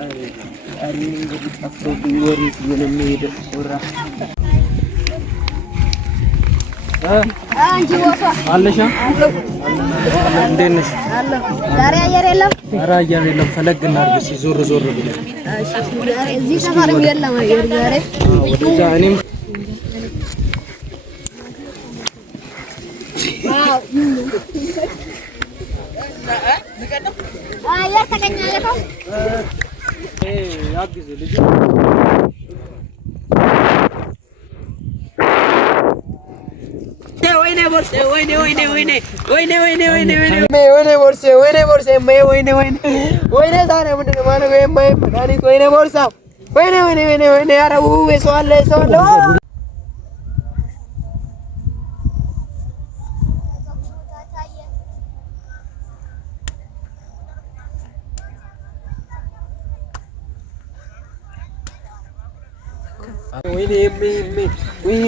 أريني نقول أفضل يوريك من الميد ورا أنتي وصل على شو؟ عندنا الله داري يلا داري يلا فلق النار بس يزور زور بله زي سفر يلا ما يرجع ودزاني يا تكني لكم يا أبجز لجي وينه برسه وينه ثاني من ما أنا وين ما مكاني وينه برسه وينه يا ربو سؤال ወይኔ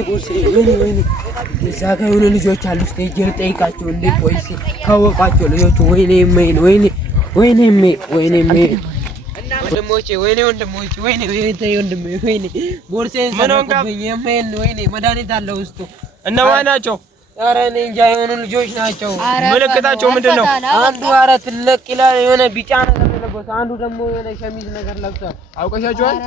ቦርሴ ወይኔ እዛ ጋር የሆነ ልጆች አሉ። እስኪ ሂጅ ልጠይቃቸው እንዴ ቆይስ ካወቋቸው ልጆቹ ወይኔ ወንድሞቼ ወይኔ ቦርሴን ሰረቁብኝ የማይን ወይኔ መድኃኒት አለ ውስጡ። እነማን ናቸው? ኧረ እኔ እንጃ የሆኑ ልጆች ናቸው። ምልክታቸው ምንድን ነው? አንዱ ኧረ ትልቅ ይላል የሆነ ቢጫ ነገር ለበሰ፣ አንዱ ደግሞ የሆነ ሸሚዝ ነገር ለብሷል። አውቀሻቸዋል?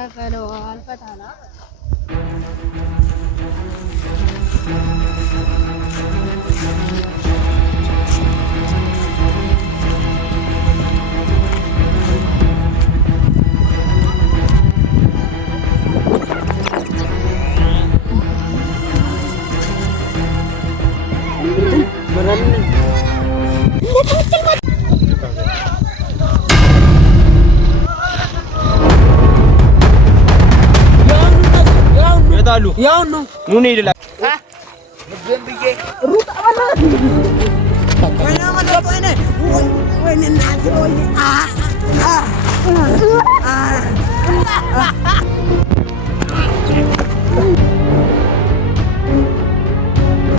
ያው ነው ኑን ይደላ ወይኔ